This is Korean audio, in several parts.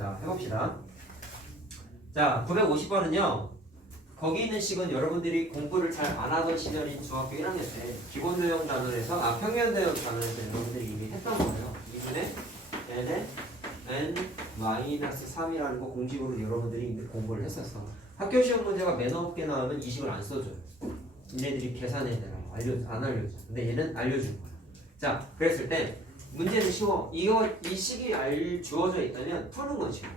자, 해봅시다. 자, 950번은요. 거기 있는 식은 여러분들이 공부를 잘 안 하던 시절인 중학교 1학년 때 기본 대형 단원에서 평면 대형 단원에서 여러분들이 이미 했던 거예요. 2분의 n에 n-3이라는 거 공식으로 여러분들이 이미 공부를 했었어. 학교 시험 문제가 매너 없게 나오면 이 식을 안 써줘요. 얘네들이 계산해내라고 안 알려줘. 근데 얘는 알려준 거야. 자, 그랬을 때 문제는 쉬워. 이 식이 주어져 있다면 푸는 건 쉬워.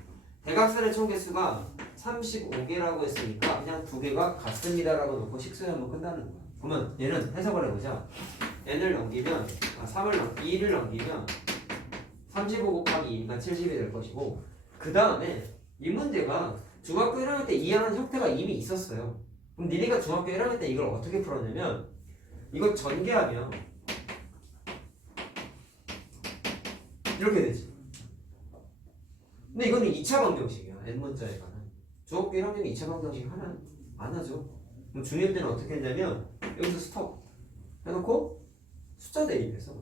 대각선의 총개수가 35개라고 했으니까 그냥 두 개가 같습니다라고 놓고 식수하면 끝나는 거야. 그러면 얘는 해석을 해보자. n을 넘기면 2를 넘기면 35 곱하기 2니까 70이 될 것이고, 그 다음에 이 문제가 중학교 1학년 때 이해하는 형태가 이미 있었어요. 그럼 니네가 중학교 1학년 때 이걸 어떻게 풀었냐면 이걸 전개하면 이렇게 되지. 근데 이거는 2차 방정식이야. n문자에 관한. 중학교 1학년에 2차 방정식 하나 안 하죠. 그럼 중1 때는 어떻게 했냐면 여기서 스톱 해놓고 숫자 대입했어.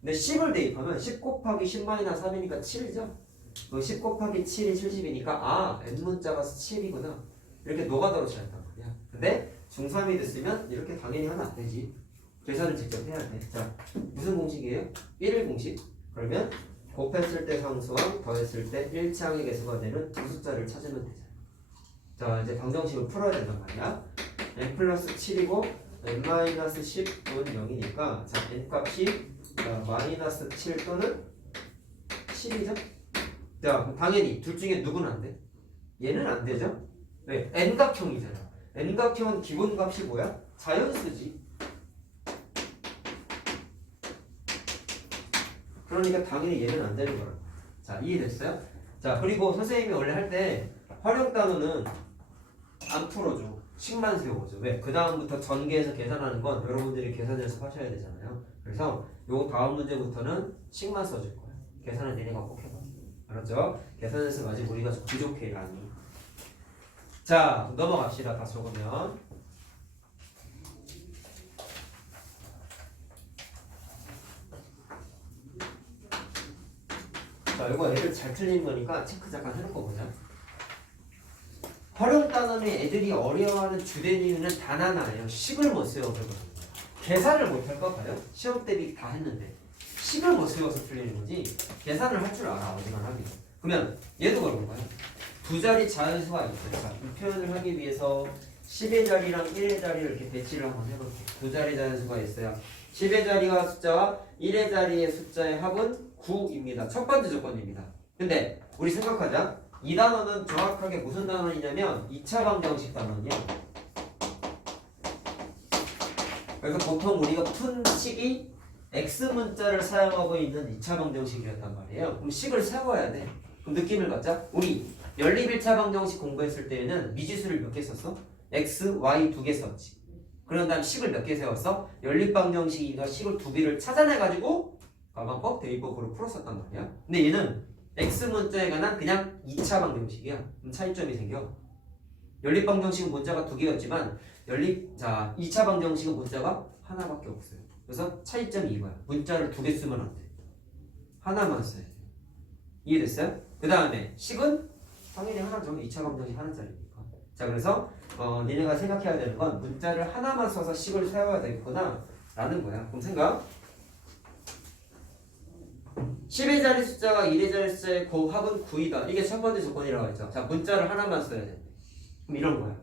근데 10을 대입하면 10 곱하기 10-3이니까 7이죠. 10 곱하기 7이 70이니까 n문자가 7이구나. 이렇게 노가다로 찾았단 말이야. 근데 중3이 됐으면 이렇게 당연히 하면 안 되지. 계산을 직접 해야 돼. 자, 무슨 공식이에요? 1일 공식. 그러면 곱했을 때 상수항, 더했을 때 1차항의 개수가 되는 두 숫자를 찾으면 되잖아. 자, 이제 방정식을 풀어야 된단 말이야. n 플러스 7이고 n 마이너스 10은 0이니까 자, n 값이 마이너스 7 또는 10이죠? 자, 그럼 당연히 둘 중에 누구는 안 돼? 얘는 안 되죠? 왜? n각형이잖아. n각형은 기본값이 뭐야? 자연수지. 그러니까 당연히 얘는 안 되는 거라. 자, 이해됐어요? 자, 그리고 선생님이 원래 할 때 활용 단어는 안 풀어줘. 식만 세워줘. 왜? 그 다음부터 전개해서 계산하는 건 여러분들이 계산 연습하셔야 되잖아요. 그래서 요 다음 문제부터는 식만 써줄 거야. 계산은 얘네가 꼭 해봐. 알았죠? 계산 연습 아직 우리가 좀 부족해, 라니. 자, 넘어갑시다. 다 적으면. 자, 이거 애들 잘 틀리는 거니까 체크 잠깐 해놓고 보자. 활용 단원이 애들이 어려워하는 주된 이유는 단 하나예요. 식을 못 세워서. 계산을 못 할까 봐요. 시험 대비 다 했는데 식을 못 세워서 틀리는 거지. 계산을 할 줄 알아. 어디만 하긴. 그러면 얘도 그런 거야. 두 자리 자연수가 있어요. 자, 이 표현을 하기 위해서 10의 자리랑 1의 자리를 이렇게 배치를 한번 해볼게요. 두 자리 자연수가 있어요. 10의 자리와 숫자와 1의 자리의 숫자의 합은 9입니다. 첫 번째 조건입니다. 근데 우리 생각하자. 이 단어는 정확하게 무슨 단어이냐면 2차 방정식 단어냐. 그래서 보통 우리가 푼 식이 X문자를 사용하고 있는 2차 방정식이었단 말이에요. 그럼 식을 세워야 돼. 그럼 느낌을 갖자. 우리 연립 1차 방정식 공부했을 때에는 미지수를 몇 개 썼어? X, Y 2개 썼지. 그런 다음 식을 몇 개 세웠어? 연립 방정식이니까 식을 2개를 찾아내가지고 가방법 대입법으로 풀었었단 말이야. 근데 얘는 X문자에 관한 그냥 2차 방정식이야. 그럼 차이점이 생겨. 연립 방정식은 문자가 2개였지만 2차 방정식은 문자가 하나밖에 없어요. 그래서 차이점이 이거야. 문자를 2개 쓰면 안 돼. 하나만 써야 돼. 이해됐어요? 그 다음에 식은 당연히 하나죠. 2차 방정식 하나짜리니까. 자, 그래서 니네가 생각해야 되는 건 문자를 하나만 써서 식을 세워야 되겠구나 라는 거야. 그럼 생각. 10의 자리 숫자가 1의 자리 숫자의 합은 9이다. 이게 첫 번째 조건이라고 했죠. 자, 문자를 하나만 써야 돼. 그럼 이런 거야.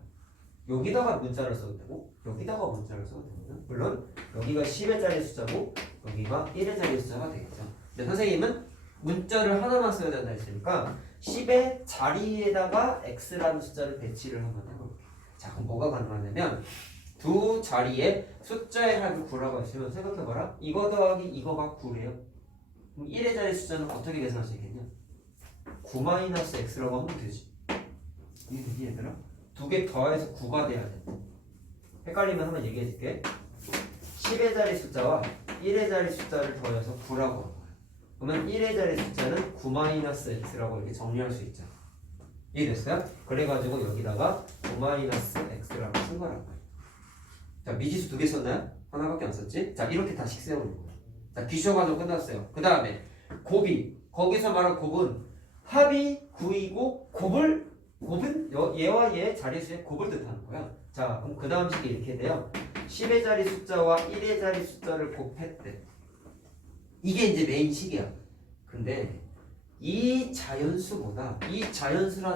여기다가 문자를 써도 되고 여기다가 문자를 써도 되거든. 물론 여기가 10의 자리 숫자고 여기가 1의 자리 숫자가 되겠죠. 근데 선생님은 문자를 하나만 써야 된다 했으니까 10의 자리에다가 x라는 숫자를 배치를 한번 해볼게요. 자, 그럼 뭐가 가능하냐면 두 자리에 숫자의 합을 9라고 했으면 생각해봐라. 이거 더하기 이거가 9래요. 그럼 1의 자리 숫자는 어떻게 계산할 수 있겠냐? 9-x라고 하면 되지. 이해되지 얘들아? 두 개 더해서 9가 돼야 돼. 헷갈리면 한번 얘기해 줄게. 10의 자리 숫자와 1의 자리 숫자를 더해서 9라고 하는 거야. 그러면 1의 자리 숫자는 9-x라고 이렇게 정리할 수 있죠. 이해됐어요? 그래가지고 여기다가 9-x라고 쓴 거라고. 자, 미지수 2개 썼나요? 하나밖에 안 썼지? 자, 이렇게 다시 세우는 거야. 자, 기초 과정 끝났어요. 그 다음에 곱이, 거기서 말한 곱은 합이 9이고 곱은 얘와 얘의 자릿수의 곱을 뜻하는 거야. 자, 그럼 그 다음 식이 이렇게 돼요. 10의 자리 숫자와 1의 자리 숫자를 곱했대. 이게 이제 메인 식이야. 근데 이 자연수라는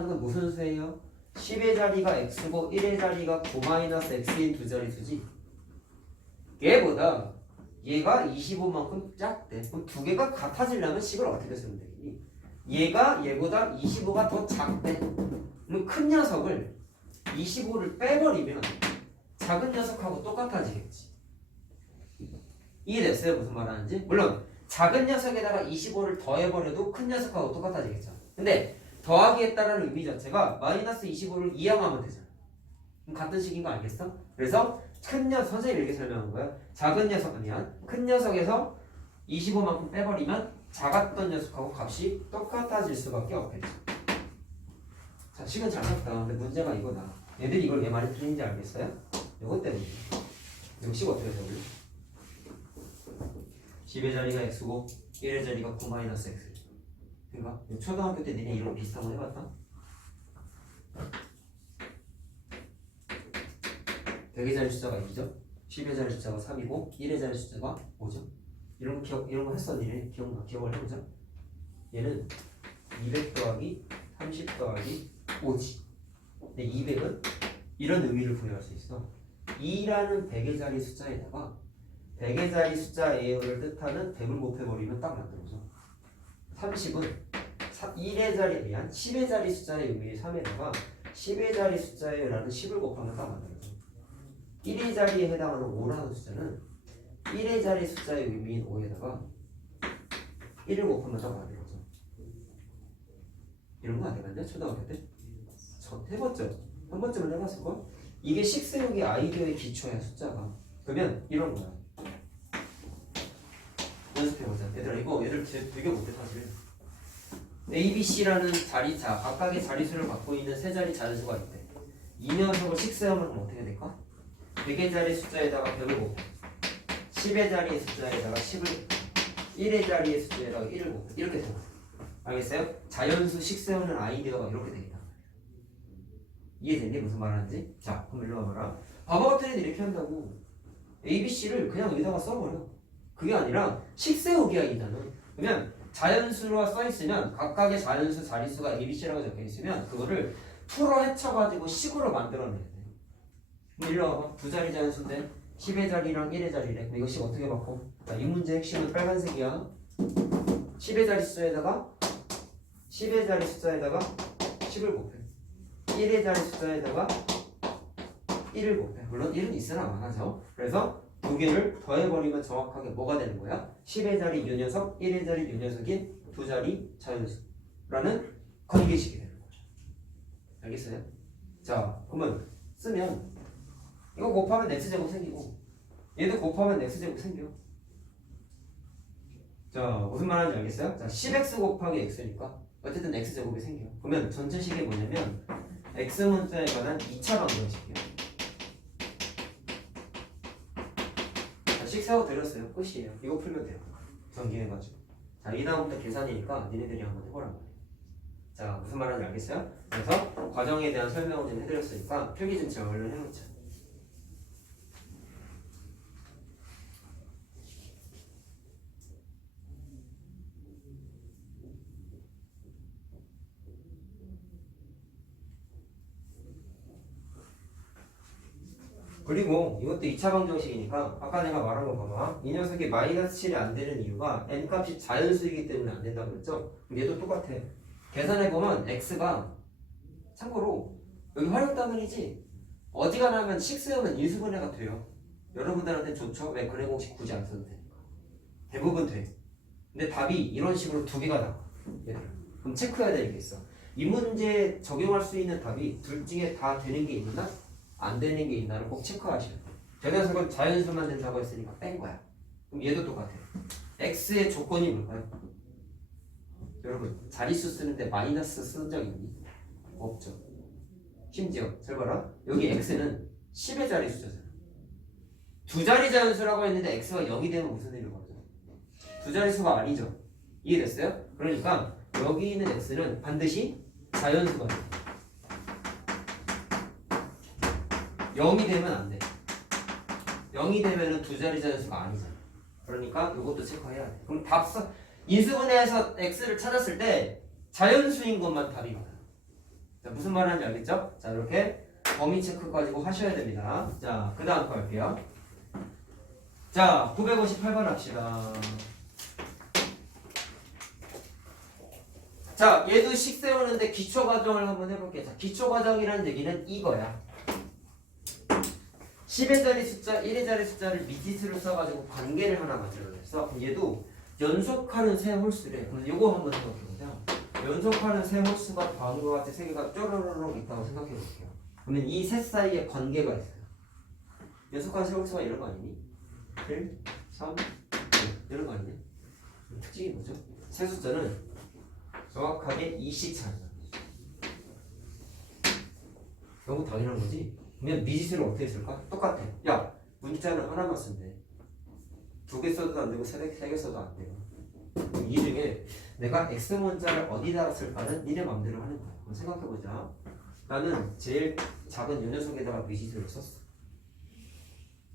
건 무슨 수예요? 10의 자리가 x고 1의 자리가 9-x인 두 자릿수지. 얘보다 얘가 25만큼 작대. 그럼 두 개가 같아지려면 식을 어떻게 쓰면 되겠니? 얘가 얘보다 25가 더 작대. 그럼 큰 녀석을 25를 빼버리면 작은 녀석하고 똑같아지겠지. 이해됐어요? 무슨 말 하는지? 물론 작은 녀석에다가 25를 더해버려도 큰 녀석하고 똑같아지겠죠. 근데 더하기 했다라는 의미 자체가 마이너스 25를 이항하면 되잖아. 그럼 같은 식인 거 알겠어? 그래서 큰 녀석, 선생님이 이렇게 설명한 거야. 작은 녀석 아니야. 큰 녀석에서 25만큼 빼버리면 작았던 녀석하고 값이 똑같아질 수밖에 없겠지. 자, 식은 잘 썼다. 근데 문제가 이거다. 얘들이 이걸 왜 많이 틀리는지 알겠어요? 이것 때문에. 이거 식 어떻게 적을래? 10의 자리가 x고 1의 자리가 9-x. 그러니까 초등학교 때 니네 이런 비슷한 거 해봤다? 100의 자리 숫자가 2죠? 10의 자리 숫자가 3이고 1의 자리 숫자가 5죠? 이런 거 했어 니네? 기억을 해보자. 얘는 200 더하기 30 더하기 5지. 근데 200은 이런 의미를 부여할 수 있어. 2라는 100의 자리 숫자에다가 100의 자리 숫자 A를 뜻하는 100을 곱해버리면 딱 만들어져. 30은 1의 자리에 대한 10의 자리 숫자의 의미 3에다가 10의 자리 숫자에 라는 10을 곱하면 딱 만들어져. 1의 자리에 해당하는 5라는 숫자는 1의 자리 숫자의 의미인 5에다가 1을 곱하면 딱 만들어져. 이런 거 안 해봤냐? 초등학교 때? 해봤죠? 한 번쯤은 해봤을걸? 이게 식세우기 아이디어의 기초야 숫자가. 그러면 이런 거야. 연습해보자. 얘들아 이거 얘들 되게 못해 사실. A, B, C라는 자리자 각각의 자리수를 갖고 있는 세 자리 자연수가 있대. 이 녀석을 식세우면 어떻게 될까? 100의 자리 숫자에다가 100을 곱해. 10의 자리의 숫자에다가 10을 1의 자리의 숫자에다가 1을 곱해. 이렇게 되는 거야. 알겠어요? 자연수 식세우는 아이디어가 이렇게 되겠다. 이해됐니? 무슨 말 하는지? 자, 그럼 일로 와봐라. 바보 같은 애들 이렇게 한다고 A, B, C를 그냥 여기다가 써버려. 그게 아니라 식세우기야 이단은. 그러면 자연수가 써있으면 각각의 자연수 자릿수가 A, B, C라고 적혀있으면 그거를 풀어 헤쳐가지고 식으로 만들어내야 돼. 그럼 일로 와봐. 두 자리 자연수인데 10의 자리랑 1의 자리래. 그럼 이거 식 어떻게 바꿔? 자, 이 문제 핵심은 빨간색이야. 10의 자리 숫자에다가 10의 자리 숫자에다가 10을 곱해. 1의 자리 숫자에다가 1을 곱해. 물론 1은 있으나 많아져. 그래서 두 개를 더해버리면 정확하게 뭐가 되는 거야? 10의 자리 요 녀석, 1의 자리 요 녀석인 두 자리 자연수라는 관계식이 되는 거죠. 알겠어요? 자, 그러면 쓰면 이거 곱하면 x제곱 생기고 얘도 곱하면 x제곱 생겨. 자, 무슨 말하는지 알겠어요? 자, 10x 곱하기 x니까 어쨌든 x제곱이 생겨. 그러면 전체식이 뭐냐면 x 문자에 관한 2차 방정식이야. 자, 식 세워드렸어요. 끝이에요. 이거 풀면 돼요. 전기해가지고. 자, 이 다음부터 계산이니까 니네들이 한번 해보란 말이에요. 자, 무슨 말하는지 알겠어요? 그래서 과정에 대한 설명을 좀 해드렸으니까 필기 좀 제가 얼른 해놓자. 그리고 이것도 2차 방정식이니까 아까 내가 말한 거 봐봐. 이 녀석이 마이너스 7이 안 되는 이유가 n값이 자연수이기 때문에 안 된다고 그랬죠? 얘도 똑같아. 계산해보면 x가 참고로 여기 활용따문이지 어지간하면 식 세우면 인수분해가 돼요. 여러분들한테 좋죠? 왜 근해 공식 굳이 안 써도 되니까. 대부분 돼. 근데 답이 이런 식으로 두 개가 나와. 얘들아. 그럼 체크해야 될 게 있어. 이 문제에 적용할 수 있는 답이 둘 중에 다 되는 게 있나? 안 되는 게 있나를 꼭 체크하셔야 돼. 저 녀석은 자연수만 된다고 했으니까 뺀 거야. 그럼 얘도 똑같아. x의 조건이 뭘까요? 여러분 자릿수 쓰는데 마이너스 쓴 적 있니? 없죠. 심지어 잘 봐라. 여기 x는 10의 자리 숫자잖아. 두 자리 자연수라고 했는데 x가 0이 되면 무슨 일이 벌어져? 두 자릿수가 아니죠. 이해됐어요? 그러니까 여기 있는 x는 반드시 자연수가 돼. 0이 되면 안 돼. 0이 되면은 두 자리 자연수가 아니잖아. 그러니까 이것도 체크해야 돼. 그럼 인수분해에서 x를 찾았을 때 자연수인 것만 답이 많아요. 자, 무슨 말 하는지 알겠죠? 자, 이렇게 범위 체크 가지고 하셔야 됩니다. 자, 그 다음 거 할게요. 자, 958번 합시다. 자, 얘도 식 세우는데 기초과정을 한번 해볼게요. 자, 기초과정이라는 얘기는 이거야. 10의 자리 숫자, 1의 자리 숫자를 미지수로 써가지고 관계를 하나 만들어냈어. 그럼 얘도 연속하는 세 홀수래. 그럼 요거 한번 생각해보자. 연속하는 세 홀수가 다음과 같이 세 개가 쪼르르륵 있다고 생각해볼게요. 그러면 이 셋 사이에 관계가 있어요. 연속하는 세 홀수가 이런 거 아니니? 1, 3, 2 이런 거 아니냐? 특징이 뭐죠? 세 숫자는 정확하게 2씩 차이나. 너무 당연한 거지? 그러면 미지수를 어떻게 쓸까? 똑같아. 야, 문자는 하나만 쓰면 돼. 2개 써도 안 되고 3개 써도 안 돼요. 이 중에 내가 x 문자를 어디다가 쓸까는 니네 맘대로 하는 거야. 한번 생각해보자. 나는 제일 작은 요 녀석에다가 미지수를 썼어.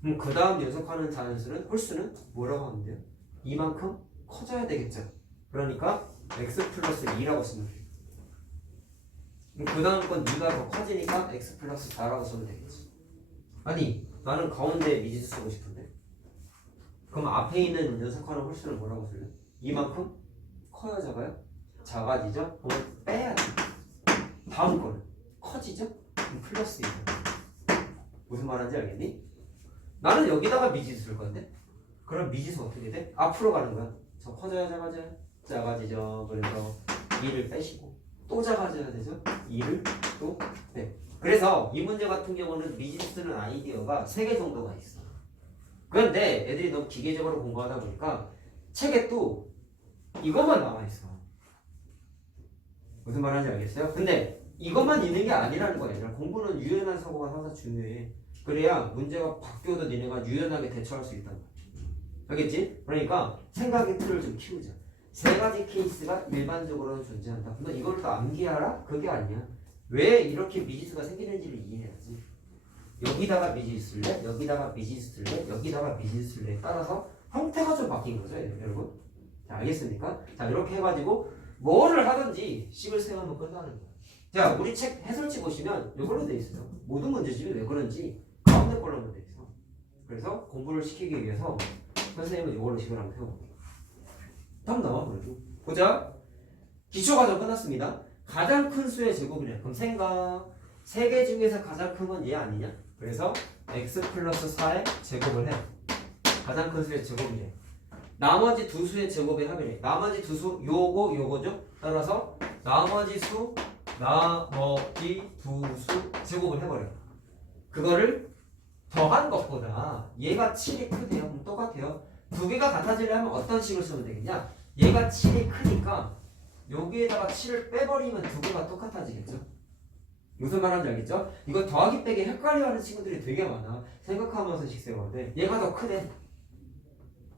그럼 그 다음 연속하는 자연수는 홀수는 뭐라고 하면 돼요? 이만큼 커져야 되겠죠. 그러니까 x 플러스 2라고 쓰면 돼요. 그 다음 건 네가 더 커지니까 x 플러스 4라고 써도 되겠지. 아니 나는 가운데 미지수 쓰고 싶은데 그럼 앞에 있는 연속하는 홀수는 뭐라고 쓸래? 이만큼 커요 작아요? 작아지죠? 그럼 빼야 돼. 다음 거는 커지죠? 그럼 플러스 2. 무슨 말인지 알겠니? 나는 여기다가 미지수 쓸 건데 그럼 미지수 어떻게 돼? 앞으로 가는 거야. 저 커져야 작아져요? 작아지죠. 그래서 2를 빼시고 또 작아져야 되죠? 2를 또 빼. 그래서 이 문제 같은 경우는 미지수 쓰는 아이디어가 3개 정도가 있어. 그런데 애들이 너무 기계적으로 공부하다 보니까 책에 또 이것만 나와있어. 무슨 말인지 알겠어요? 근데 이것만 있는 게 아니라는 거야. 얘들아. 공부는 유연한 사고가 항상 중요해. 그래야 문제가 바뀌어도 니네가 유연하게 대처할 수 있단 말이야. 알겠지? 그러니까 생각의 틀을 좀 키우자. 3가지 케이스가 일반적으로는 존재한다. 근데 이걸 또 암기하라? 그게 아니야. 왜 이렇게 미지수가 생기는지를 이해해야지. 여기다가 미지수 쓸래? 여기다가 미지수 쓸래? 여기다가 미지수 쓸래? 따라서 형태가 좀 바뀐 거죠, 여러분. 자, 알겠습니까? 자, 이렇게 해가지고 뭐를 하든지 식을 세우면 끝나는 거야. 자, 우리 책 해설지 보시면 이걸로 돼 있어요. 모든 문제집이 왜 그런지 가운데 걸로만 돼 있어. 그래서 공부를 시키기 위해서 선생님은 이걸로 식을 한번 세워볼게요. 답 나와 그래도. 보자. 기초과정 끝났습니다. 가장 큰 수의 제곱이래. 그럼 생각. 3개 중에서 가장 큰 건 얘 아니냐? 그래서 x 플러스 4의 제곱을 해. 가장 큰 수의 제곱이래. 나머지 두 수의 제곱의 합이래. 나머지 두 수 요거죠? 따라서 나머지 두 수 제곱을 해버려. 그거를 더한 것보다 얘가 7이 크대요. 그럼 똑같아요. 두 개가 같아지려면 어떤 식을 쓰면 되겠냐? 얘가 7이 크니까 여기에다가 7을 빼버리면 두 개가 똑같아지겠죠? 무슨 말하는지 알겠죠? 이거 더하기 빼기 헷갈려하는 친구들이 되게 많아. 생각하면서 식 세워야 돼. 얘가 더 크대.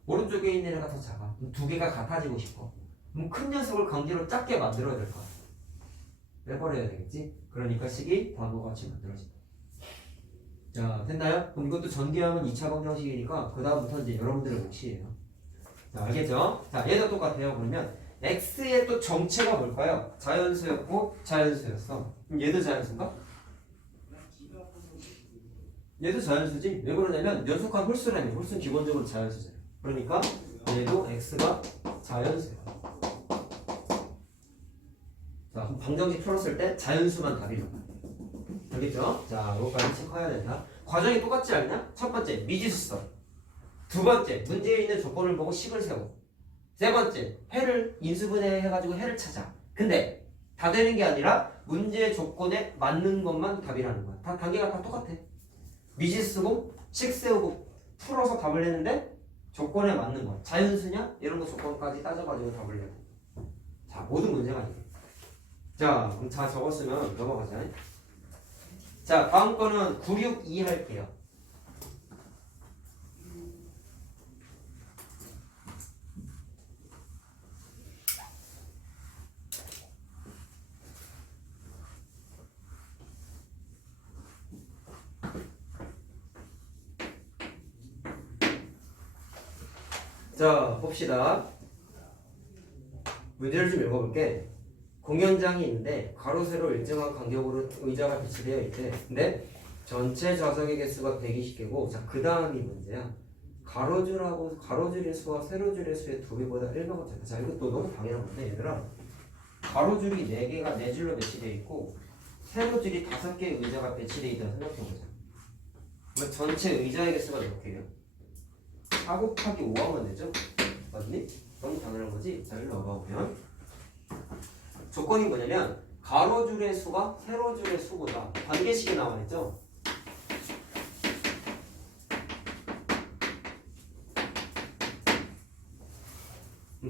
오른쪽에 있는 애가 더 작아. 두 개가 같아지고 싶어. 그럼 큰 녀석을 강제로 작게 만들어야 될 거야. 빼버려야 되겠지? 그러니까 식이 다음과 같이 만들어진다. 자, 됐나요? 그럼 이것도 전개하면 2차 방정식이니까 그 다음부터 이제 여러분들의 몫이에요. 자, 알겠죠? 자, 얘도 똑같아요. 그러면 x의 또 정체가 뭘까요? 자연수였고 자연수였어. 그럼 얘도 자연수인가? 얘도 자연수지? 왜 그러냐면 연속한 홀수라면 홀수는 기본적으로 자연수잖아요. 그러니까 얘도 x가 자연수야. 자, 그럼 방정식 풀었을 때 자연수만 답이란 알겠죠? 자, 이거까지 체크해야 된다. 과정이 똑같지 않냐? 첫 번째, 미지수 써. 두 번째, 문제에 있는 조건을 보고 식을 세워. 세 번째, 해를 인수분해 해가지고 해를 찾아. 근데 다 되는 게 아니라 문제 조건에 맞는 것만 답이라는 거야. 다 단계가 다 똑같아. 미지수 쓰고 식 세우고 풀어서 답을 내는데 조건에 맞는 거. 자연수냐? 이런 거 조건까지 따져가지고 답을 내고. 자, 모든 문제가 이게. 자, 그럼 다 적었으면 넘어가자. 자, 다음 거는 962 할게요. 자, 봅시다. 문제를 좀 읽어볼게. 공연장이 있는데 가로 세로 일정한 간격으로 의자가 배치되어 있대. 근데 전체 좌석의 개수가 120개고, 자, 그 다음이 문제야. 가로줄의 수와 세로줄의 수의 2배보다 1배가 작다. 자, 이것도 너무 당연한 건데, 얘들아. 가로줄이 4개가 4줄로 배치되어 있고, 세로줄이 5개의 의자가 배치되어 있다고 생각해보자. 그러면 전체 의자의 개수가 몇 개예요? 4 곱하기 5 하면 되죠? 맞니? 너무 당연한 거지? 자, 일로 와보면 조건이 뭐냐면 가로줄의 수가 세로줄의 수보다 관계식이 나와있죠?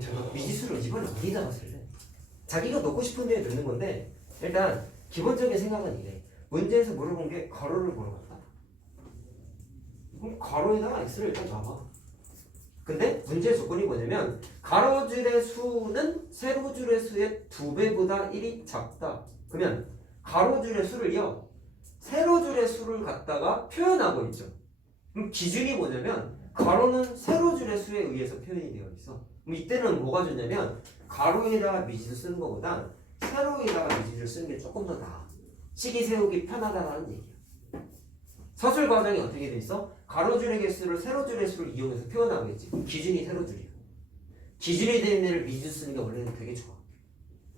제가 미지수를 이번에 어디다가 쓸래? 자기가 넣고 싶은 데에 넣는 건데, 일단 기본적인 생각은 이래. 문제에서 물어본 게 가로를 물어봤다. 그럼 가로에다가 x를 일단 놔봐. 근데 문제의 조건이 뭐냐면 가로줄의 수는 세로줄의 수의 2배보다 1이 작다. 그러면 가로줄의 수를요, 세로줄의 수를 갖다가 표현하고 있죠. 그럼 기준이 뭐냐면 가로는 세로줄의 수에 의해서 표현이 되어 있어. 그럼 이때는 뭐가 좋냐면 가로에다가 미지수 쓰는 것보다 세로에다가 미지수를 쓰는 게 조금 더 나아. 식이 세우기 편하다라는 얘기야. 서술 과정이 어떻게 돼 있어? 가로줄의 개수를 세로줄의 수를 이용해서 표현하겠지. 그럼 기준이 세로줄이야. 기준이 되는 애를 미지수 쓰는 게 원래는 되게 좋아.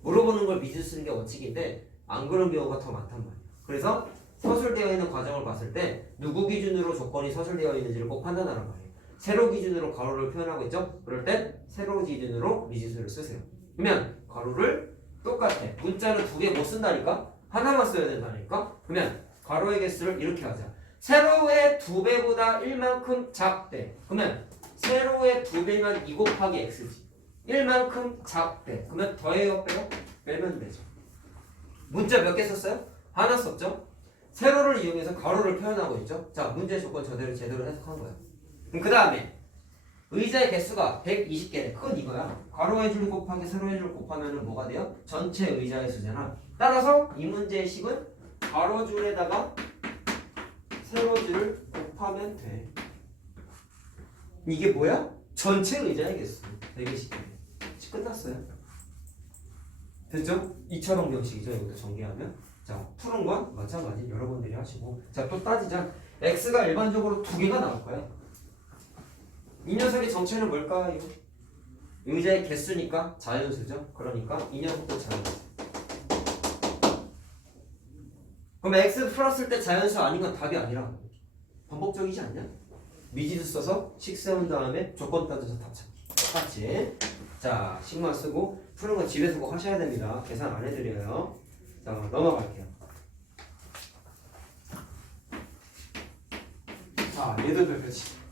물어보는 걸 미지수 쓰는 게 원칙인데 안 그런 경우가 더 많단 말이야. 그래서 서술되어 있는 과정을 봤을 때 누구 기준으로 조건이 서술되어 있는지를 꼭 판단하란 말이에요. 세로 기준으로 가로를 표현하고 있죠? 그럴 땐 세로 기준으로 미지수를 쓰세요. 그러면 가로를 똑같아. 문자는 2개 못 쓴다니까? 하나만 써야 된다니까? 그러면 가로의 개수를 이렇게 하자. 세로의 2배보다 1만큼 작대. 그러면 세로의 2배면 2 곱하기 x지. 1만큼 작대. 그러면 더해요, 빼요? 빼면 되죠. 문자 몇 개 썼어요? 하나 썼죠? 세로를 이용해서 가로를 표현하고 있죠? 자, 문제 조건 제대로 해석한 거야. 그럼 그 다음에 의자의 개수가 120개래. 그건 이거야. 가로의 줄 곱하기 세로의 줄 곱하면 뭐가 돼요? 전체 의자의 수잖아. 따라서 이 문제의 식은 가로줄에다가 세로줄을 곱하면 돼. 이게 뭐야? 전체 의자의 개수. 120개. 끝났어요. 됐죠? 2차원 방식이죠. 이것도 전개하면. 자, 푸는 건 마찬가지 여러분들이 하시고. 자, 또 따지자. x가 일반적으로 2개가 나올 거야. 이 녀석의 정체는 뭘까요? 의자의 개수니까 자연수죠. 그러니까 이 녀석도 자연수. 그럼 x 풀었을 때 자연수 아닌 건 답이 아니라 반복적이지 않냐? 미지수 써서 식 세운 다음에 조건 따져서 답 찾기. 똑같이. 자, 식만 쓰고 푸는 건 집에서 꼭 하셔야 됩니다. 계산 안 해드려요. 자, 넘어갈게요. 자, 얘도 별표치.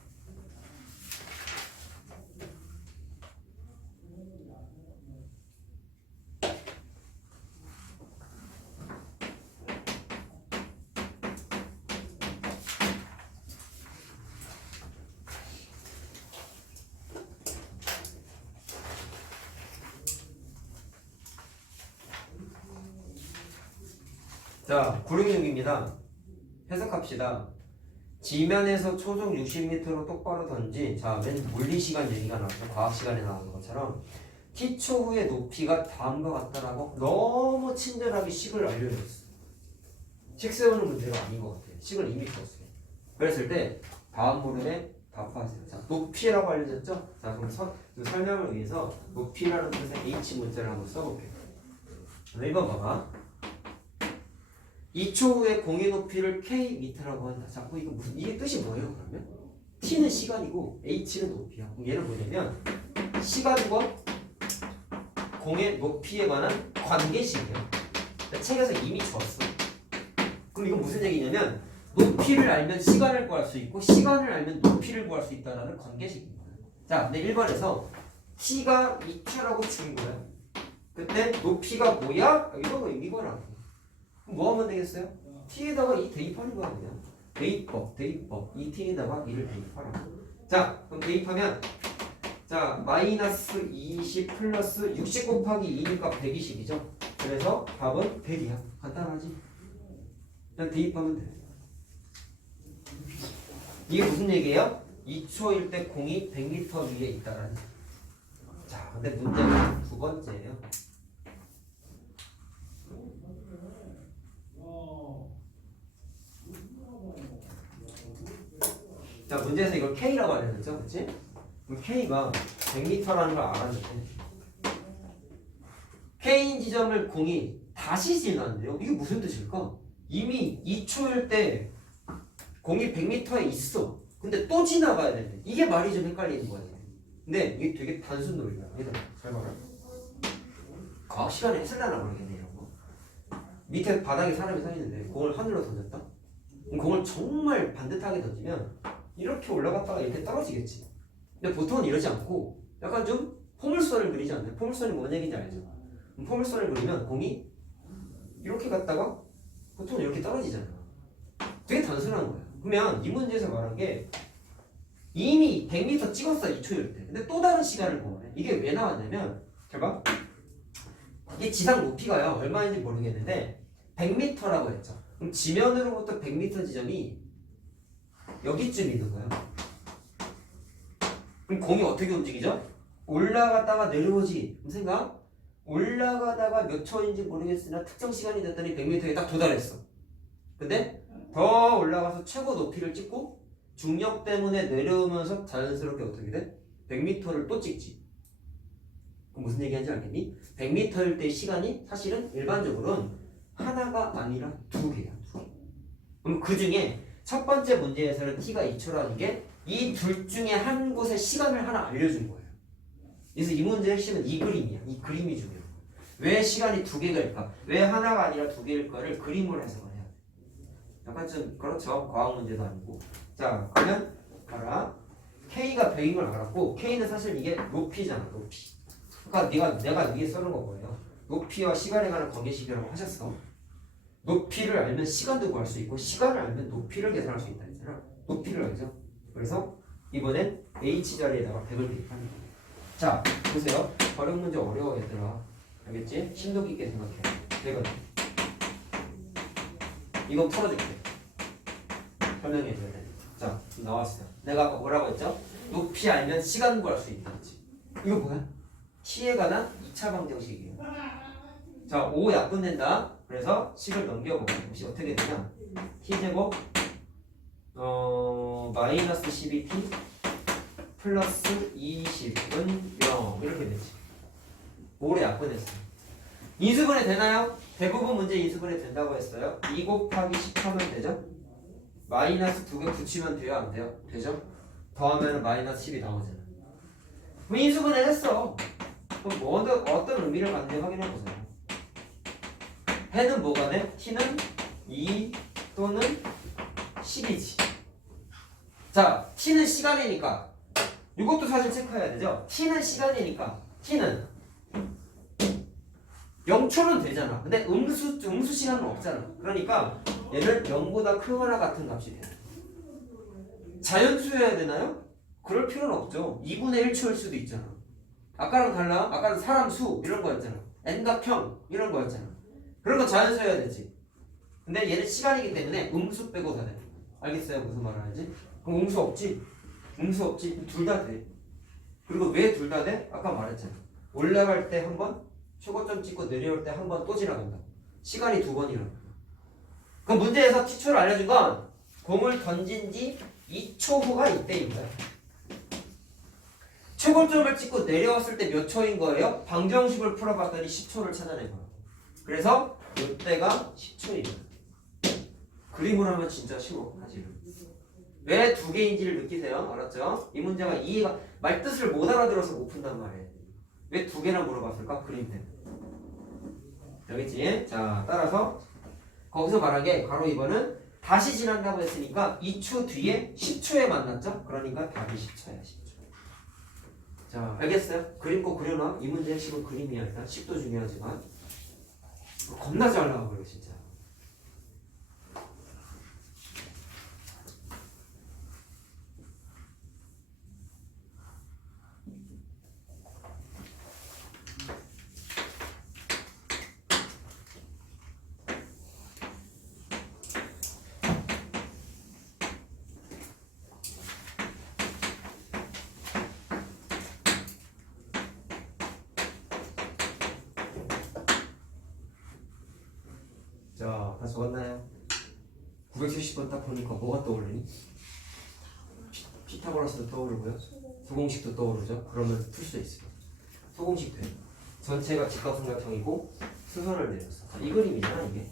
자, 966입니다. 해석합시다. 지면에서 초속 60m로 똑바로 던진, 자, 맨 물리시간 얘기가 나왔죠. 과학시간에 나오는 것처럼 t초 후의 높이가 다음과 같다라고 너무 친절하게 식을 알려줬어. 식 세우는 문제가 아닌 것 같아요. 식을 이미 풀었어요. 그랬을 때 다음 물음에 답하세요. 자, 높이라고 알려졌죠? 자, 그럼 설명을 위해서 높이라는 뜻의 H 문자를 한번 써볼게요. 1번 봐봐. 2초 후에 공의 높이를 km라고 한다. 자, 이거 무슨, 이게 뜻이 뭐예요, 그러면? t는 시간이고 h는 높이야. 그럼 얘는 뭐냐면 시간과 공의 높이에 관한 관계식이야. 책에서 이미 줬어. 그럼 이건 무슨 얘기냐면 높이를 알면 시간을 구할 수 있고 시간을 알면 높이를 구할 수 있다는 관계식입니다. 자, 근데 1번에서 t가 2초라고 준 거야. 그때 높이가 뭐야? 이거라고. 뭐 하면 되겠어요? t에다가 2 대입하는 거야, 그냥. 대입법. 이 t에다가 2를 대입하라고. 자, 그럼 대입하면, 자, 마이너스 20 플러스 60 곱하기 2니까 120이죠? 그래서 답은 100이야. 간단하지? 그냥 대입하면 돼. 이게 무슨 얘기예요? 2초일 때 공이 100m 위에 있다라는. 자, 근데 문제는 두 번째예요. 자, 문제에서 이걸 K라고 알려줬죠, 그렇지? 그럼 K가 100m라는 걸 알았는데 K인 지점을 공이 다시 지나는데요. 이게 무슨 뜻일까? 이미 2초일 때 공이 100m에 있어. 근데 또 지나가야 되는데 이게 말이 좀 헷갈리는 거야. 근데 이게 되게 단순 논리야. 얘들아, 잘 봐라. 과학 시간에 했을라나 모르겠네 이런 거. 밑에 바닥에 사람이 서 있는데 공을 하늘로 던졌다? 그럼 공을 정말 반듯하게 던지면 이렇게 올라갔다가 이렇게 떨어지겠지. 근데 보통은 이러지 않고 약간 좀 포물선을 그리지 않나요? 포물선이 뭔 얘기인지 알죠? 포물선을 그리면 공이 이렇게 갔다가 보통 이렇게 떨어지잖아. 되게 단순한 거야. 그러면 이 문제에서 말한 게 이미 100m 찍었어 2초일 때. 근데 또 다른 시간을 보네. 이게 왜 나왔냐면 잘 봐. 이게 지상 높이가요 얼마인지 모르겠는데 100m라고 했죠. 그럼 지면으로부터 100m 지점이 여기쯤 있는 거야. 그럼 공이 어떻게 움직이죠? 올라갔다가 내려오지. 무슨 생각? 올라가다가 몇 초인지 모르겠으나 특정 시간이 됐더니 100m에 딱 도달했어. 근데 더 올라가서 최고 높이를 찍고 중력 때문에 내려오면서 자연스럽게 어떻게 돼? 100m를 또 찍지. 그럼 무슨 얘기하는지 알겠니? 100m일 때 시간이 사실은 일반적으로는 하나가 아니라 두 개야. 두 개. 그럼 그 중에 첫 번째 문제에서는 t가 2초라는 게 이 둘 중에 한 곳의 시간을 하나 알려준 거예요. 그래서 이 문제의 핵심은 이 그림이야. 이 그림이 중요해. 왜 시간이 두 개일까? 왜 하나가 아니라 두 개일까를 그림으로 해석을 해야 돼. 약간 좀 그렇죠. 과학 문제도 아니고. 자, 그러면 봐라. K가 100인 걸 알았고 K는 사실 이게 높이잖아. 높이. 그러니까 내가 위에 써놓은 거 뭐예요? 높이와 시간에 관한 관계식이라고 하셨어. 높이를 알면 시간도 구할 수 있고 시간을 알면 높이를 계산할 수 있다 했잖아. 높이를 알죠? 그래서 이번엔 H 자리에다가 100을 대입하는 거예요. 자, 보세요. 활용 문제 어려워 얘들아. 알겠지? 심도 깊게 생각해. 내가 이건 풀어줄게. 설명해줘야 돼. 자, 나왔어요. 내가 아까 뭐라고 했죠? 높이 알면 시간 구할 수 있다 했지. 이거 뭐야? t에 관한 2차 방정식이에요. 자, 5 약분된다. 그래서 식을 넘겨보고 혹시 어떻게 되냐? t제곱 마이너스 12t 플러스 20은 0 이렇게 되지. 5를 약분했어요. 인수분해 되나요? 대부분 문제 인수분해 된다고 했어요. 2 곱하기 10 하면 되죠? 마이너스 2개 붙이면 돼요? 안 돼요? 되죠? 더하면 마이너스 10이 나오잖아. 그럼 인수분해 했어. 그럼 어떤 의미를 갖는지 확인해보세요. 해는 뭐가 돼? t는 2 또는 10이지. 자, t는 시간이니까 이것도 사실 체크해야 되죠. t는 시간이니까 t는 0초는 되잖아. 근데 음수 시간은 없잖아. 그러니까 얘는 0보다 크거나 같은 값이 돼. 자연수여야 되나요? 그럴 필요는 없죠. 2분의 1초일 수도 있잖아. 아까랑 달라. 아까는 사람 수 이런 거였잖아. n각형 이런 거였잖아. 그런 거 자연수여야 되지. 근데 얘는 시간이기 때문에 음수 빼고 다 돼. 알겠어요? 무슨 말을 하는지? 그럼 음수 없지? 음수 없지? 둘 다 돼. 그리고 왜 둘 다 돼? 아까 말했잖아. 올라갈 때 한 번, 최고점 찍고 내려올 때 한 번 또 지나간다. 시간이 두 번이라는 거야. 그럼 문제에서 t초를 알려준 건 공을 던진 지 2초 후가 이때인 거야. 최고점을 찍고 내려왔을 때 몇 초인 거예요? 방정식을 풀어봤더니 10초를 찾아낸 거야. 그래서 이때가 10초인 거야. 그림을 하면 진짜 쉬워. 사실은. 왜 두 개인지를 느끼세요? 알았죠? 이 문제가 이해가 말뜻을 못 알아들어서 못 푼단 말이에요. 왜 두 개나 물어봤을까? 그림 때문에. 알겠지? 자, 따라서 거기서 말한 게 바로 이번은 다시 지난다고 했으니까 2초 뒤에 10초에 만났죠? 그러니까 답이 10초야. 10초. 자, 알겠어요? 그림 꼭 그려놔. 이 문제 핵심은 그림이야. 일단 10도 중요하지만 겁나 잘 나와버려 진짜. 자, 다 적었나요? 970번 딱 보니까 뭐가 떠오르니? 피타고라스도 떠오르고요. 소공식도 떠오르죠. 그러면 풀 수 있어요. 소공식 돼. 전체가 직각삼각형이고 수선을 내렸어. 자, 이 그림이잖아 이게.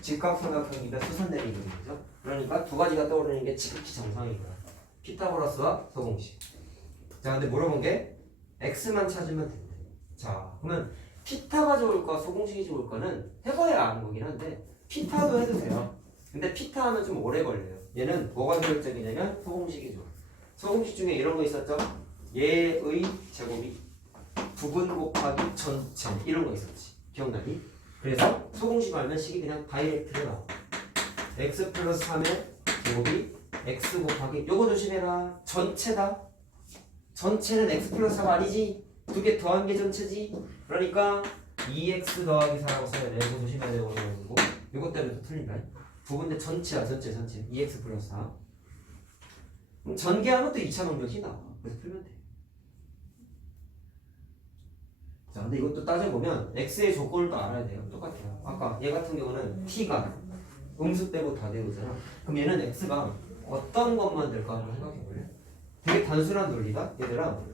직각삼각형인데 수선 내린 그림이죠. 그러니까 두 가지가 떠오르는 게 지극히 정상인 거야. 피타고라스와 소공식. 자, 근데 물어본 게 x만 찾으면 된대. 자, 그러면 피타가 좋을까 소공식이 좋을까는 해봐야 아는 거긴 한데 피타도 해도 돼요. 근데 피타 하면 좀 오래 걸려요. 얘는 뭐가 효율적이냐면 소공식이 좋아. 소공식 중에 이런 거 있었죠? 얘의 제곱이 부분 곱하기 전체 이런 거 있었지. 기억나니? 그래서 소공식 알면 식이 그냥 다이렉트로 나와. x 플러스 3의 제곱이 x 곱하기 요거 조심해라. 전체다. 전체는 x 플러스 3 아니지? 두 개 더한 게 전체지? 그러니까 2x 더하기 4라고 써야 돼. 이거 조심해야 되고 이거 이것 때문에 또 틀린다. 부분대 전체야. 전체 2x 플러스 4. 그럼 전개하면 또 2차 방정식이 나와. 그래서 풀면 돼. 자, 근데 이것도 따져보면 x의 조건을 또 알아야 돼요. 똑같아요. 아까 얘 같은 경우는 t가 음수 빼고 다 되오잖아. 그럼 얘는 x가 어떤 것만 될까 한번 생각해볼래? 되게 단순한 논리다? 얘들아,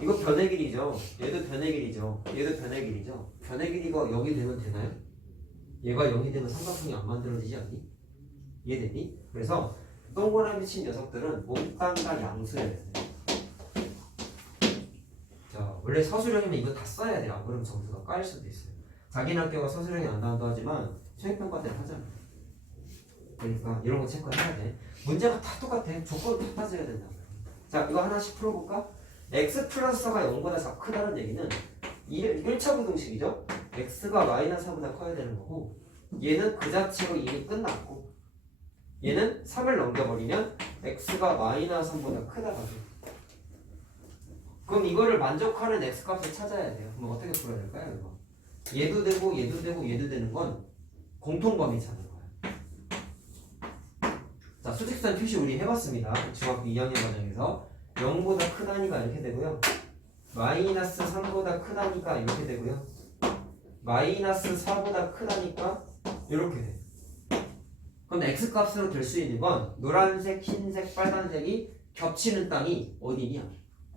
이거 변의 길이죠. 얘도 변의 길이죠. 얘도 변의 길이죠. 변의 길이가 0이 되면 되나요? 얘가 0이 되면 삼각형이 안 만들어지지 않니? 이해되니? 그래서 동그라미 친 녀석들은 몽땅 다 양수해야 돼. 자, 원래 서술형이면 이거 다 써야 돼요. 안 그러면 점수가 까일 수도 있어요. 자기네 학교가 서술형이 안 나온다 하지만 수행평가 때는 하잖아. 그러니까 이런 거 체크해야 돼. 문제가 다 똑같아. 조건 다 따져야 된다. 자, 이거 하나씩 풀어볼까? x 플러스 4가 0보다 크다는 얘기는 1차 부등식이죠? x가 마이너스 4보다 커야 되는 거고 얘는 그 자체로 이미 끝났고 얘는 3을 넘겨버리면 x가 마이너스 3보다 크다가 돼. 그럼 이거를 만족하는 x값을 찾아야 돼요. 그럼 어떻게 풀어야 될까요? 이거? 얘도 되고 얘도 되고 얘도 되는 건 공통범위 찾는 거예요. 자, 수직선 표시 우리 해봤습니다. 중학교 2학년 과정에서 0보다 크다니까 이렇게 되고요. 마이너스 3보다 크다니까 이렇게 되고요. 마이너스 4보다 크다니까 이렇게 돼. 그럼 x값으로 될 수 있는 건 노란색, 흰색, 빨간색이 겹치는 땅이 어디냐?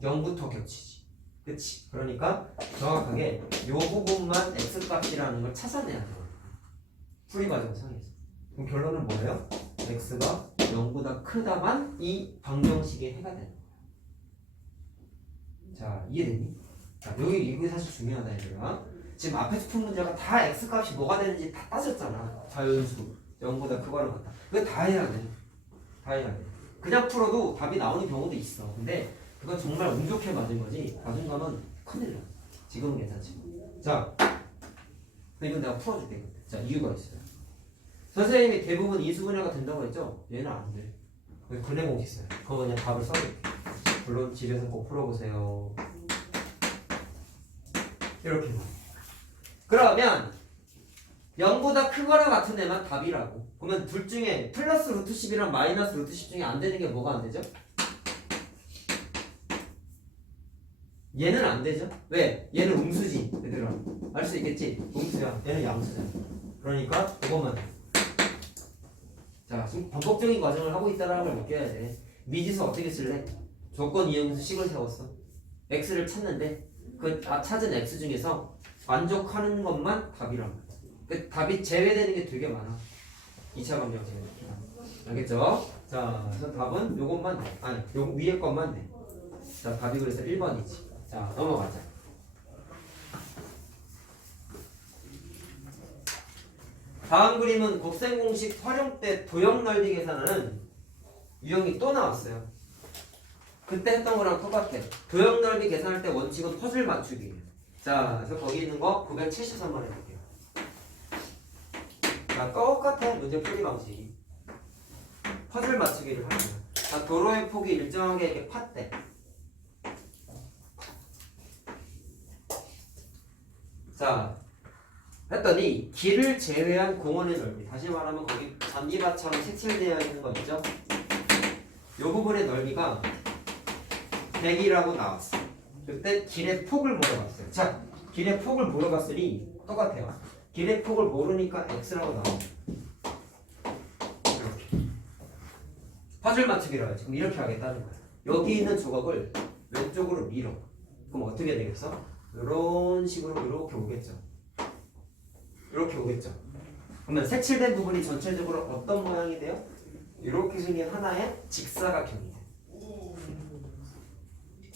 0부터 겹치지. 그치? 그러니까 정확하게 요 부분만 x값이라는 걸 찾아내야 돼요. 풀이 과정 상에서. 그럼 결론은 뭐예요? x가 0보다 크다만 이 방정식의 해가 되는 거예요. 자, 이해되니? 자, 이게 사실 중요하다 얘들아. 지금 앞에서 푼 문제가 다 x값이 뭐가 되는지 다 따졌잖아. 자연수 0보다 크거나 같다. 그거 다 해야 돼. 다 해야 돼. 그냥 풀어도 답이 나오는 경우도 있어. 근데 그건 정말 운 좋게 맞은 거지. 나중 가면 큰일 나. 지금은 괜찮지. 자, 이건 내가 풀어줄게. 자, 이유가 있어요. 선생님이 대부분 이수분해가 된다고 했죠? 얘는 안 돼. 근해 공식 있어요. 그거 그냥 답을 써줄게. 물론 집에서 꼭 풀어보세요. 이렇게. 그러면 0보다 크거나 같은 애만 답이라고. 그러면 둘 중에 플러스 루트 10이랑 마이너스 루트 10 중에 안 되는 게 뭐가 안 되죠? 얘는 안 되죠? 왜? 얘는 음수지. 얘들아. 알 수 있겠지? 음수야. 얘는 양수잖아. 그러니까 이것만. 자, 지금 반복적인 과정을 하고 있다는 걸 느껴야 돼. 미지수 어떻게 쓸래? 조건 이용해서 식을 세웠어. x를 찾는데 그 찾은 x 중에서 만족하는 것만 답이란 말이야. 그 답이 제외되는 게 되게 많아. 2차 방정식. 알겠죠? 자, 그래서 답은 요것만 돼. 아니, 요 위에 것만 돼. 자, 답이 그래서 1번이지. 자, 넘어가자. 다음 그림은 곱셈 공식 활용 때 도형 넓이 계산하는 유형이 또 나왔어요. 그때 했던 거랑 똑같아. 도형 넓이 계산할 때 원칙은 퍼즐 맞추기예요. 자, 그래서 거기 있는 거 973번 해볼게요. 자, 똑같아. 문제 풀이 방식이. 퍼즐 맞추기를 하는 거야. 자, 도로의 폭이 일정하게 이렇게 팠대. 자, 했더니 길을 제외한 공원의 넓이. 다시 말하면 거기 잔디밭처럼 색칠되어 있는 거 있죠? 요 부분의 넓이가 100이라고 나왔어. 그때 길의 폭을 물어봤어요. 자, 길의 폭을 물어봤으니 똑같아요. 길의 폭을 모르니까 x라고 나와. 이렇게 퍼즐 맞추기로 하지. 그럼 이렇게 하겠다는 거야. 여기 있는 조각을 왼쪽으로 밀어. 그럼 어떻게 되겠어? 이런 식으로 이렇게 오겠죠. 이렇게 오겠죠. 그러면 색칠된 부분이 전체적으로 어떤 모양이 돼요? 이렇게 생긴 하나의 직사각형이 돼.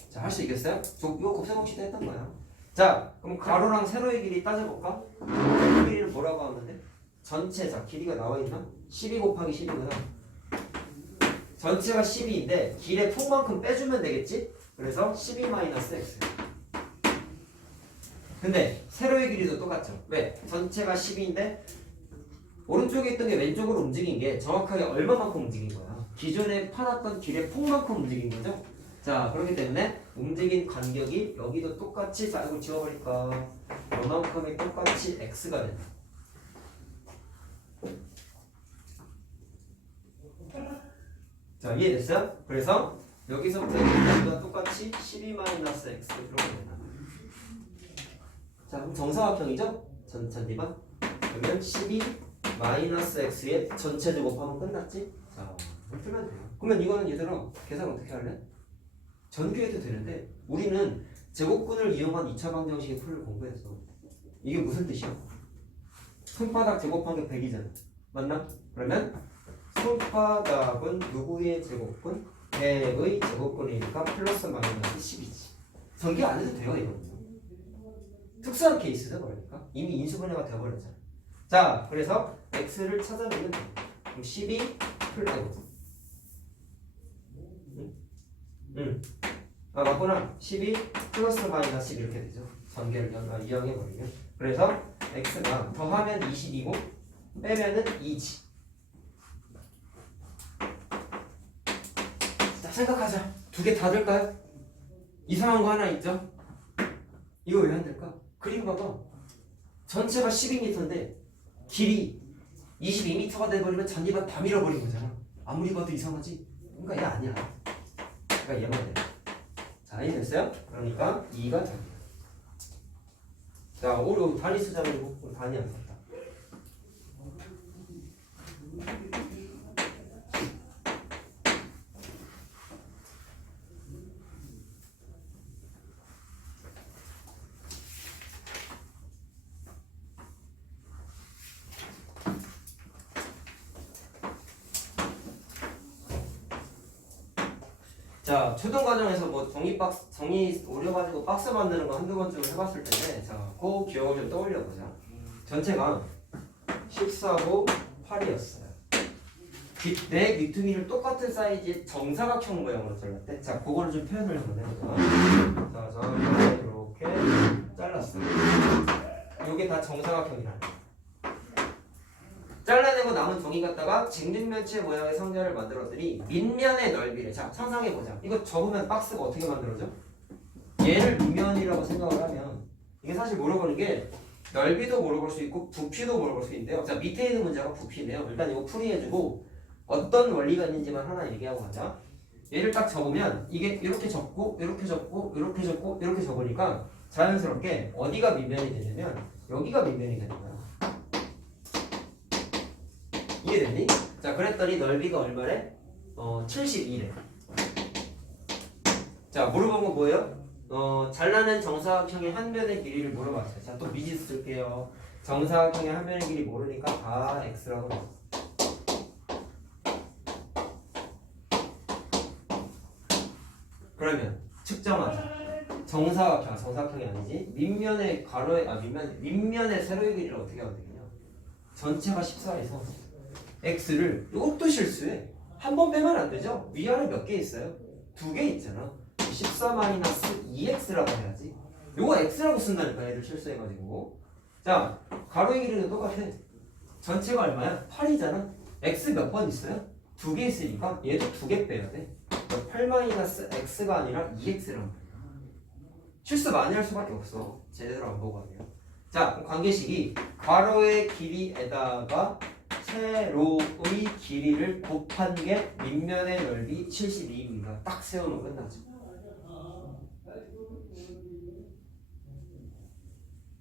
자, 할 수 있겠어요? 이거 곱셈공식 때 했던 거야. 자, 그럼 가로랑 세로의 길이 따져볼까? 세로의 길이는 뭐라고 하면 돼? 전체, 자, 길이가 나와있나? 12 곱하기 12구나. 전체가 12인데 길의 폭만큼 빼주면 되겠지? 그래서 12-x. 근데 세로의 길이도 똑같죠. 왜? 전체가 12인데 오른쪽에 있던 게 왼쪽으로 움직인 게 정확하게 얼마만큼 움직인 거야? 기존에 파놨던 길의 폭만큼 움직인 거죠? 자, 그렇기 때문에 움직인 간격이 여기도 똑같이, 자, 이거 지워버릴까? 요만큼이 똑같이 x가 된다. 자, 이해됐어요? 그래서 여기서부터 여기가 똑같이 12-x 이렇게 된다. 자, 그럼 정사각형이죠? 전디반. 그러면 12-x의 전체 제곱하면 끝났지? 자, 풀면 돼요. 그러면 이거는 얘들아 계산 어떻게 할래? 전교해도 되는데 우리는 제곱근을 이용한 2차 방정식의 풀을 공부했어. 이게 무슨 뜻이야? 손바닥 제곱한 게 100이잖아. 맞나? 그러면 손바닥은 누구의 제곱근? 100의 제곱근이니까 플러스 마이너스 10이지. 전교 안 해도 돼요, 이거는. 특수한 케이스다, 그러니까. 이미 인수분해가 되어버렸잖아. 자, 그래서 x를 찾아내면 돼. 그럼 12 플러스 아, 맞구나. 12 플러스 마이너스 10 이렇게 되죠. 전개를 이용해버리면. 그래서 x가 더하면 22고 빼면은 2지. 자, 생각하자. 두 개 다 될까요? 이상한 거 하나 있죠? 이거 왜 안 될까? 그림 봐봐. 전체가 12m인데 길이 22m가 돼버리면 전이가 다 밀어버린 거잖아. 아무리 봐도 이상하지? 그러니까 얘 아니야. 그러니까 얘만 돼. 자, 이해됐어요? 그러니까 2가 답이야. 자, 오류 단위 쓰자고 단위 안 썼다. 자, 초등 과정에서 뭐 종이 오려가지고 박스 만드는 거 한두 번쯤 해봤을 텐데, 자, 그 기억을 좀 떠올려보자. 전체가 14고 8이었어요. 내 귀퉁이를 똑같은 사이즈의 정사각형 모양으로 잘랐대. 자, 그거를 좀 표현을 한번 해보자. 자, 저렇게 이렇게 잘랐어요. 요게 다 정사각형이라는 거야. 잘라내고 남은 종이 갖다가 쟁쟁면체 모양의 상자를 만들었더니 밑면의 넓이를, 자, 상상해보자. 이거 접으면 박스가 어떻게 만들어져? 얘를 밑면이라고 생각을 하면 이게 사실 물어보는 게 넓이도 물어볼 수 있고 부피도 물어볼 수 있는데요. 자, 밑에 있는 문제가 부피인데요. 일단 이거 풀이해주고 어떤 원리가 있는지만 하나 얘기하고 가자. 얘를 딱 접으면 이게 이렇게 접고 이렇게 접고 이렇게 접고 이렇게 접으니까 자연스럽게 어디가 밑면이 되냐면 여기가 밑면이 되는 거야. 이해됐니? 자, 그랬더니 넓이가 얼마래? 72래. 자, 물어본 거 뭐예요? 잘라낸 정사각형의 한 면의 길이를 물어봤어요. 자, 또 미지 쓸게요. 정사각형의 한 면의 길이 모르니까 다 x라고 넣었어. 그러면 측정하자. 정사각형이 아니지. 밑면의 가로의 밑면의 세로의 길이를 어떻게 하면 되겠냐? 전체가 14에서 x를 이것도 실수해. 한 번 빼면 안 되죠? 위아래 몇 개 있어요? 2개 있잖아. 14-2x라고 해야지. 요거 x라고 쓴다니까, 얘들 실수해가지고. 자, 가로의 길이는 똑같아. 전체가 얼마야? 8이잖아. x 몇 번 있어요? 2개 있으니까 얘도 2개 빼야 돼. 8-x가 아니라 2x라는 거야. 실수 많이 할 수밖에 없어. 제대로 안 보고 하면. 자, 관계식이 가로의 길이에다가 세로의 길이를 곱한 게 밑면의 넓이 72입니다. 딱 세우면 끝나죠.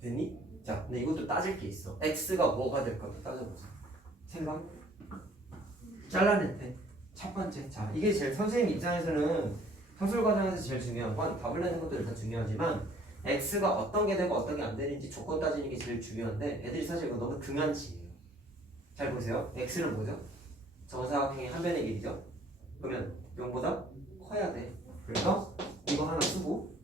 됐니? 자, 근데 이것도 따질 게 있어. x가 뭐가 될까 따져보자. 생각? 잘라냈대. 첫 번째. 자, 이게 제일 선생님 입장에서는 서술 과정에서 제일 중요한 건 답을 내는 것도 일단 중요하지만 x가 어떤 게 되고 어떤 게 안 되는지 조건 따지는 게 제일 중요한데 애들이 사실 이거 너무 등한치예요. 잘 보세요. x는 뭐죠? 정사각형의 한 변의 길이죠. 그러면 0보다 커야 돼. 그래서 이거 하나 쓰고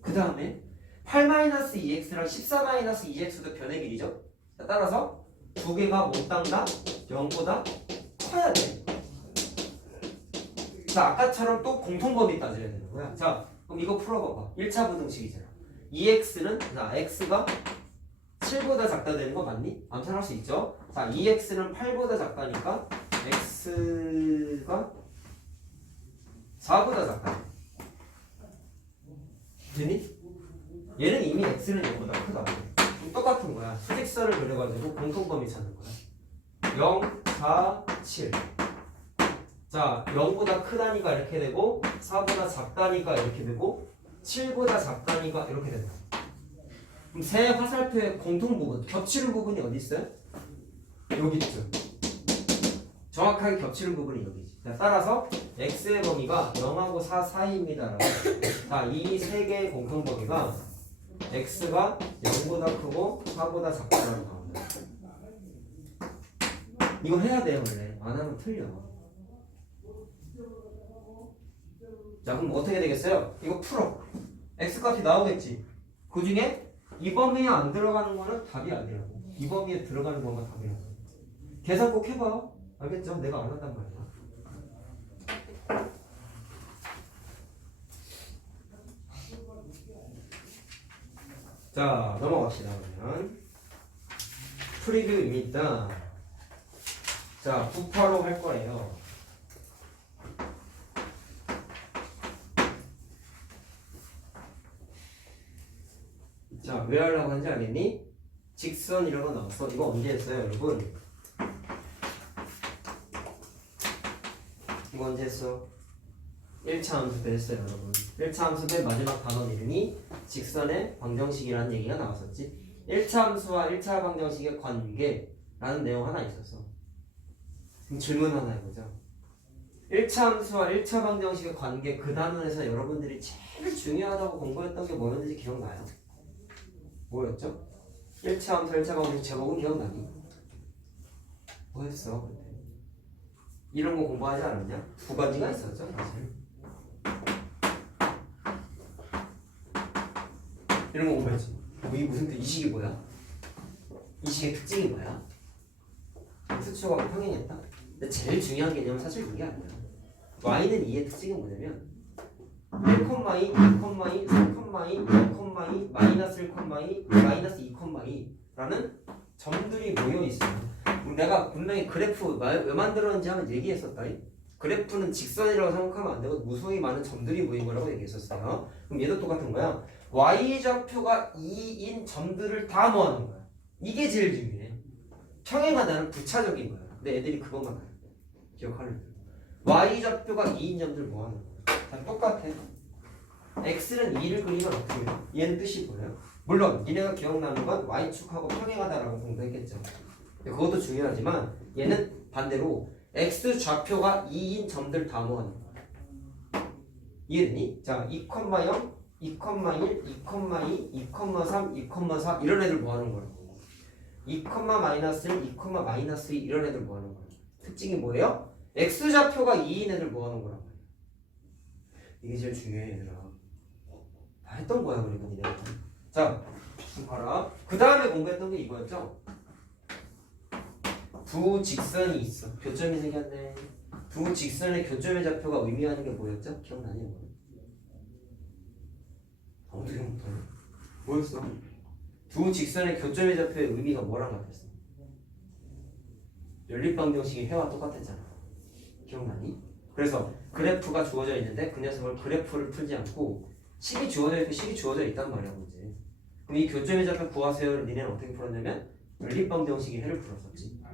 그 다음에 8-2x랑 14-2x도 변의 길이죠. 따라서 두 개가 몽땅 다 0보다 커야 돼. 자, 아까처럼 또 공통범위 따져야 되는 거야. 자, 그럼 이거 풀어봐봐. 1차 부등식이잖아. 2x는 자, x가 7보다 작다 되는 거 맞니? 암산할 수 있죠. 자, 2x는 8보다 작다니까 x가 4보다 작다. 되니? 얘는 이미 x는 0보다 크다. 똑같은 거야. 수직선을 그려가지고 공통범위 찾는 거야. 0, 4, 7. 자, 0보다 크다니까 이렇게 되고 4보다 작다니까 이렇게 되고 7보다 작다니까 이렇게 된다. 그럼 세 화살표의 공통 부분, 겹치는 부분이 어디 있어요? 여기 있죠. 정확하게 겹치는 부분이 여기지. 자, 따라서 x의 범위가 0하고 4 사이입니다. 자, 이 세 개의 공통 범위가 x가 0보다 크고 4보다 작다라고 나온다. 이거 해야 돼요, 원래. 안 하면 틀려. 자, 그럼 어떻게 되겠어요? 이거 풀어. x값이 나오겠지. 그 중에 이 범위에 안 들어가는 거는 답이 아니라고. 이 범위에 들어가는 것만 답이라고. 계산 꼭 해봐. 알겠죠? 내가 안 한단 말이야. 자, 넘어갑시다. 그러면 프리뷰입니다. 자, 985 할 거예요. 자, 왜 하려고 하는지 알겠니? 직선 이런 거 나왔어. 이거 언제 했어요, 여러분? 이거 언제 했어? 1차 함수 때 했어요, 여러분. 1차 함수 때 마지막 단원 이름이 직선의 방정식이라는 얘기가 나왔었지. 1차 함수와 1차 방정식의 관계라는 내용 하나 있었어. 그럼 질문 하나 해보자. 1차 함수와 1차 방정식의 관계, 그 단원에서 여러분들이 제일 중요하다고 공부했던 게 뭐였는지 기억나요? 뭐였죠? 1차 함수, 1차 방정식 제목은 기억나니? 뭐였어? 이런 거 공부하지 않았냐? 두 가지가 있었죠, 사실. 이런 거 공부했지. 이 무슨 뜻? 이 식이 뭐야? 이 식의 특징이 뭐야? 수축하고 평행했다. 근데 제일 중요한 개념은 사실 그게 아니야. y는 2의 특징이 뭐냐면 1,2, 2,2, 3,2, 0,2, 마이너스 1,2, 마이너스 2,2라는 점들이 모여 있어. 내가 분명히 그래프 왜 만들었는지 한번 얘기했었다. 그래프는 직선이라고 생각하면 안 되고 무수히 많은 점들이 모인 거라고 얘기했었어요. 그럼 얘도 똑같은 거야. y좌표가 2인 점들을 다 모아놓은 거야. 이게 제일 중요해. 평행하다는 부차적인 거야. 근데 애들이 그것만 알아. 기억하려면 y좌표가 2인 점들 모아놓은 거야. 다 똑같아. x는 2를 그리면 어떻게 돼? 얘는 뜻이 뭐예요? 물론 니네가 기억나는 건 y축하고 평행하다라고 공부했겠죠. 그것도 중요하지만 얘는 반대로 x좌표가 2인 점들 다 모아놓은 거야. 이해되니? 자, 2,0, 2,1, 2,2, 2,3, 2,4 이런 애들 모아놓은 거라고. 2, 마이너스 1, 2, 마이너스 2 이런 애들 모아놓은 거야. 특징이 뭐예요? x좌표가 2인 애들 모아놓은 거란 말이야. 이게 제일 중요해, 얘들아. 다 했던 거야, 그리고 니네가. 자, 봐라. 그 다음에 공부했던 게 이거였죠? 두 직선이 있어. 교점이 생겼네. 두 직선의 교점의 좌표가 의미하는 게 뭐였죠? 기억나니? 어떻게 못하냐? 뭐였어? 두 직선의 교점의 좌표의 의미가 뭐랑 같았어? 연립방정식이 해와 똑같았잖아. 기억나니? 그래서 그래프가 주어져 있는데 그 녀석을 그래프를 풀지 않고 식이 주어져 있고 식이 주어져 있단 말이야, 문제. 그럼 이 교점의 좌표 구하세요를 니네는 어떻게 풀었냐면 연립방정식의 해를 풀었었지.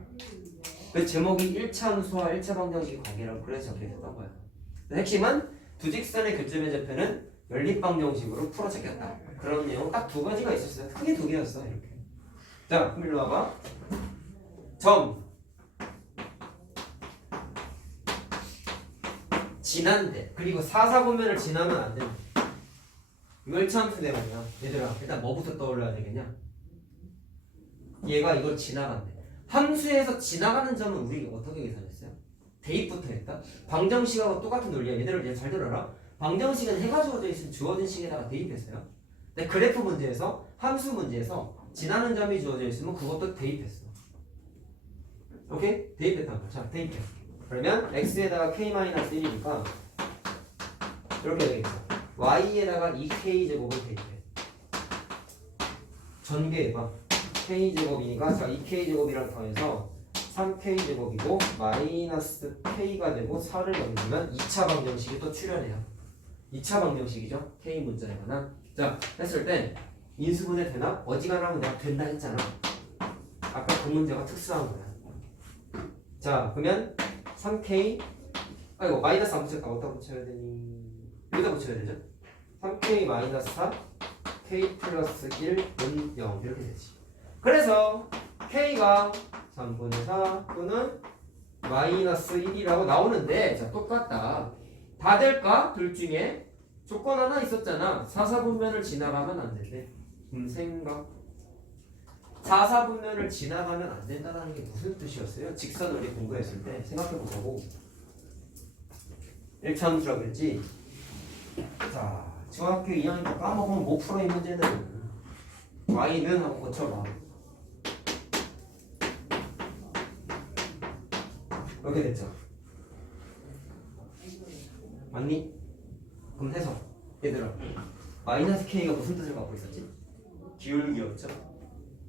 그 제목이 1차 함수와 1차 방정식의 관계라고 그래서 적혀있었던 거야. 핵심은 두 직선의 교점의 좌표는 연립방정식으로 풀어 적혔다. 그런 내용 딱 두 가지가 있었어요. 크게 두 개였어, 이렇게. 자, 그럼 일로 와봐. 점 지난데 그리고 사사분면을 지나면 안 된다. 이거 1차함수 대문이야. 얘들아 일단 뭐부터 떠올려야 되겠냐? 얘가 이걸 지나간대. 함수에서 지나가는 점은 우리 어떻게 계산했어요? 대입부터 했다. 방정식하고 똑같은 논리야. 얘들아 이제 잘 들어라. 방정식은 해가 주어져 있으면 주어진 식에다가 대입했어요. 근데 그래프 문제에서 함수 문제에서 지나는 점이 주어져 있으면 그것도 대입했어. 오케이? 대입했단 거야. 자, 대입해. 그러면 x에다가 k-1이니까 이렇게 되겠죠. y에다가 2k 제곱을 대입해. 전개해봐. k 제곱이니까 자 2k 제곱이랑 더해서 3k 제곱이고 마이너스 k가 되고 4를 넘기면 2차 방정식이 또 출현해요. 2차 방정식이죠. k 문자에 관한. 자 했을 때 인수분해 되나? 어지간하면 내가 된다 했잖아. 아까 그 문제가 특수한 거야. 자 그러면 3k 아이고 마이너스 안 붙였다. 어디다 붙여야 되니? 여기다 붙여야 되죠. 3k 마이너스 4 k 플러스 1은 0 이렇게 되지. 그래서 k가 3분의 4 또는 마이너스 1이라고 나오는데 자 똑같다. 다 될까? 둘 중에 조건 하나 있었잖아. 4사분면을 지나가면 안 된대. 생각. 4사분면을 지나가면 안 된다는 게 무슨 뜻이었어요? 직선 우리 공부했을 때 생각해보자고. 1차 함수라고 했지. 자 중학교 2학년 때 까먹으면 못 풀어 이 문제는. y는 하고 고쳐봐. 이렇게 됐죠. 맞니? 그럼 해서 얘들아 마이너스 k가 무슨 뜻을 갖고 있었지? 기울기였죠.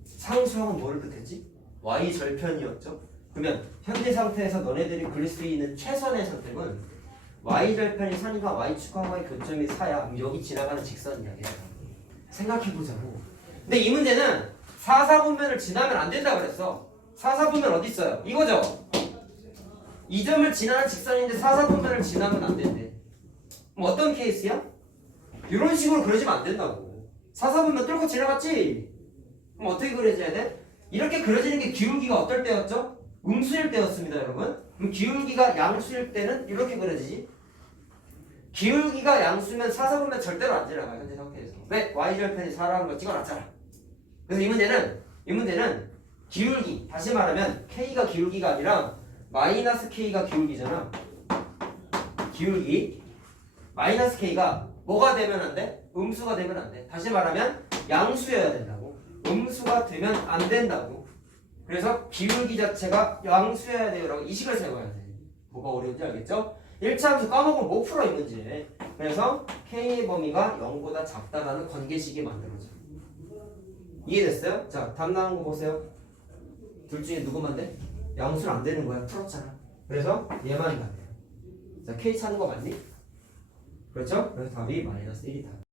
상수하면 뭐를 뜻했지? y 절편이었죠. 그러면 현재 상태에서 너네들이 그릴 수 있는 최선의 선택은 y 절편이 3이가 y 축하와의 교점이 4야. 그럼 여기 지나가는 직선 이야기야. 생각해보자고. 근데 이 문제는 4사분면을 지나면 안 된다 그랬어. 4사분면 어디 있어요? 이거죠. 이 점을 지나는 직선인데 4사분면을 지나면 안 된대. 그럼 어떤 케이스야? 이런 식으로 그려지면 안 된다고. 4사분면 뚫고 지나갔지? 그럼 어떻게 그려져야 돼? 이렇게 그려지는 게 기울기가 어떨 때였죠? 음수일 때였습니다 여러분. 그럼 기울기가 양수일 때는 이렇게 그려지지? 기울기가 양수면 4사분면 절대로 안 지나가요 현재 상태에서. 왜? y절편이 4라는 걸 찍어놨잖아. 그래서 이 문제는 기울기, 다시 말하면 k가 기울기가 아니라 마이너스 k가 기울기잖아. 기울기 마이너스 k가 뭐가 되면 안 돼? 음수가 되면 안 돼. 다시 말하면 양수여야 된다고. 음수가 되면 안 된다고. 그래서 기울기 자체가 양수여야 돼요 라고 이식을 세워야 돼. 뭐가 어려운지 알겠죠? 1차 함수 까먹으면 못 풀어 이 문제. 그래서 k의 범위가 0보다 작다라는 관계식이 만들어져. 이해됐어요? 자 답 나온 거 보세요. 둘 중에 누구만 돼? 양수는 안 되는 거야. 풀었잖아. 그래서 얘만 안 돼요. 자, K 찾는 거 맞니? 그렇죠? 그래서 답이 마이너스 1이다.